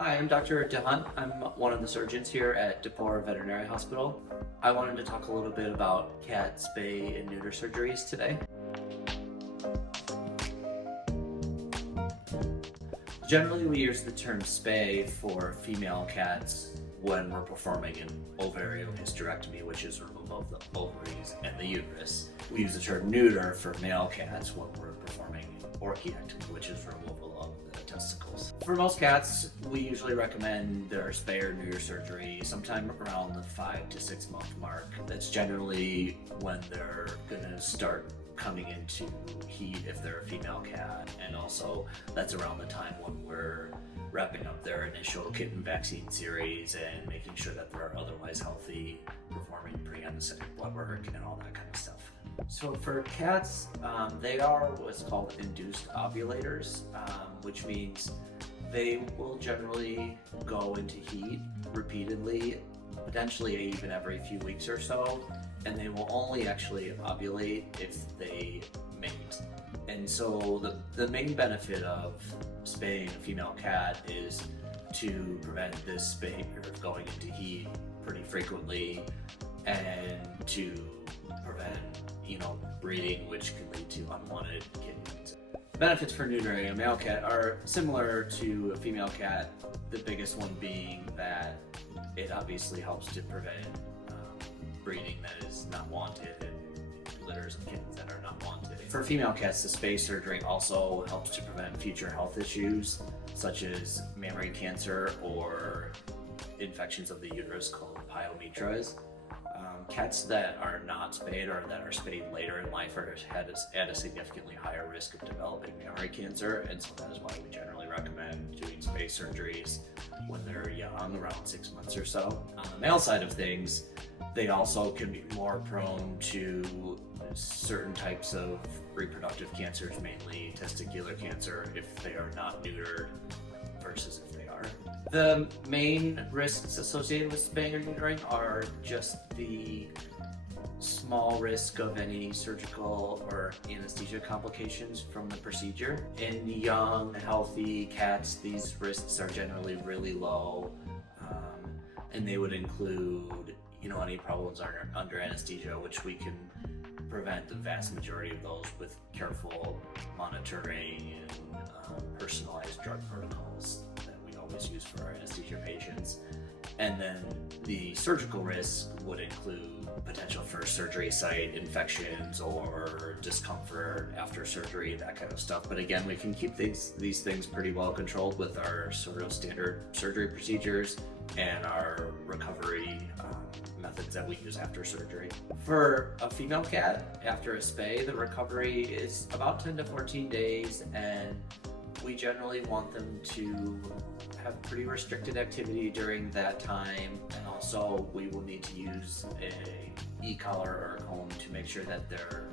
Hi, I'm Dr. DeHondt. I'm one of the surgeons here at Veterinary Hospital. I wanted to talk a little bit about cat spay and neuter surgeries today. Generally, we use the term spay for female cats when we're performing an ovariohysterectomy, which is removal of the ovaries and the uterus. We use the term neuter for male cats when we're performing orchiectomy, which is removal of the testicles. For most cats, we usually recommend their spay or neuter surgery sometime around the 5 to 6 month mark. That's generally when they're gonna start coming into heat if they're a female cat, and also that's around the time when we're wrapping up their initial kitten vaccine series and making sure that they're otherwise healthy, performing pre-anesthetic blood work and all that kind of stuff. So for cats, they are what's called induced ovulators, which means they will generally go into heat repeatedly, potentially even every few weeks or so, and they will only actually ovulate if they mate. And so the main benefit of spaying a female cat is to prevent this behavior of going into heat pretty frequently and to prevent, breeding, which can lead to unwanted kittens. Benefits for neutering a male cat are similar to a female cat, the biggest one being that it obviously helps to prevent breeding that is not wanted and litters of kittens that are not wanted. For female cats, the spay surgery also helps to prevent future health issues such as mammary cancer or infections of the uterus called pyometras. Cats that are not spayed or that are spayed later in life are at a significantly higher risk of developing mammary cancer, and so that is why we generally recommend doing spay surgeries when they're young, around 6 months or so. On the male side of things, they also can be more prone to certain types of reproductive cancers, mainly testicular cancer, if they are not neutered versus if they are. The main risks associated with spaying or neutering are just the small risk of any surgical or anesthesia complications from the procedure. In young, healthy cats, these risks are generally really low, and they would include any problems under anesthesia, which we can prevent the vast majority of those with careful monitoring and personalized drug protocols that we always use for our anesthesia patients. And then the surgical risk would include potential for surgery site infections or discomfort after surgery, that kind of stuff. But again, we can keep these things pretty well controlled with our sort of standard surgery procedures and our recovery methods that we use after surgery. For a female cat, after a spay, the recovery is about 10 to 14 days, and we generally want them to have pretty restricted activity during that time, and also we will need to use a e-collar or a comb to make sure that they're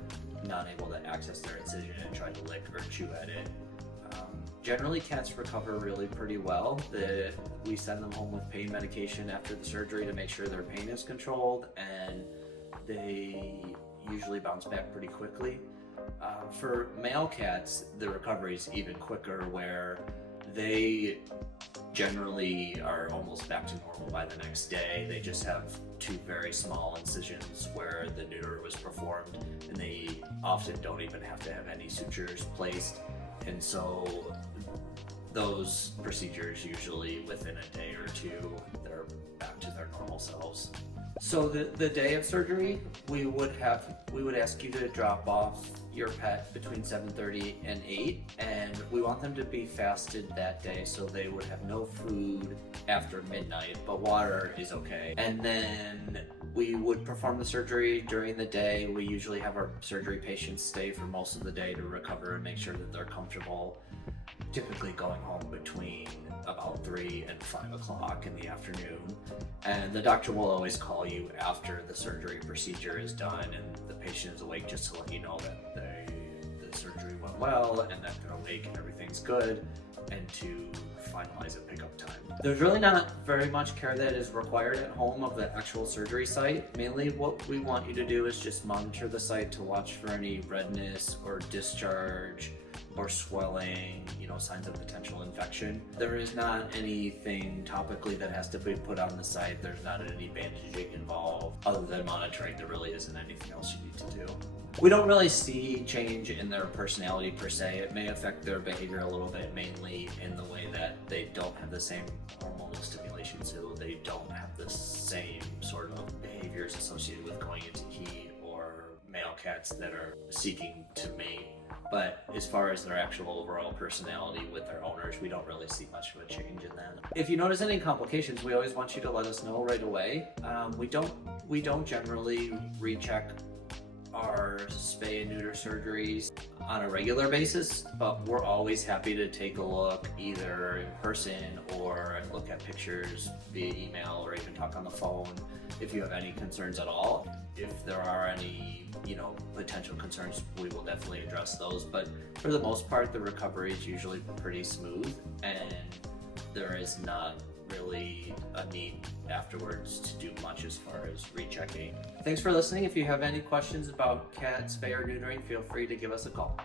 not able to access their incision and try to lick or chew at it. Generally, cats recover really pretty well. We send them home with pain medication after the surgery to make sure their pain is controlled, and they usually bounce back pretty quickly. For male cats, the recovery is even quicker, where they generally are almost back to normal by the next day. They just have 2 very small incisions where the neuter was performed, and they often don't even have to have any sutures placed. And so those procedures, usually within a day or 2, they're back to their normal selves. So the day of surgery, we would ask you to drop off your pet between 7:30 and 8, and we want them to be fasted that day, so they would have no food after midnight, but water is okay. And then we would perform the surgery during the day. We usually have our surgery patients stay for most of the day to recover and make sure that they're comfortable, typically going home between about 3 and 5 o'clock in the afternoon. And the doctor will always call you after the surgery procedure is done and the patient is awake, just to let you know that the surgery went well and that they're awake and everything's good, and to finalize a pickup time. There's really not very much care that is required at home of the actual surgery site. Mainly what we want you to do is just monitor the site to watch for any redness or discharge or swelling, signs of potential infection. There is not anything topically that has to be put on the site. There's not any bandaging involved. Other than monitoring, there really isn't anything else you need to do. We don't really see change in their personality per se. It may affect their behavior a little bit, mainly in the way that they don't have the same hormonal stimulation, so they don't have the same sort of behaviors associated with going into heat or male cats that are seeking to mate. But as far as their actual overall personality with their owners, we don't really see much of a change in that. If you notice any complications, we always want you to let us know right away. We don't generally recheck our spay and neuter surgeries on a regular basis, but we're always happy to take a look either in person or look at pictures via email or even talk on the phone if you have any concerns at all. If there are any potential concerns, we will definitely address those, but for the most part the recovery is usually pretty smooth and there is not really a need afterwards to do much as far as rechecking. Thanks for listening. If you have any questions about cat spay or neutering, feel free to give us a call.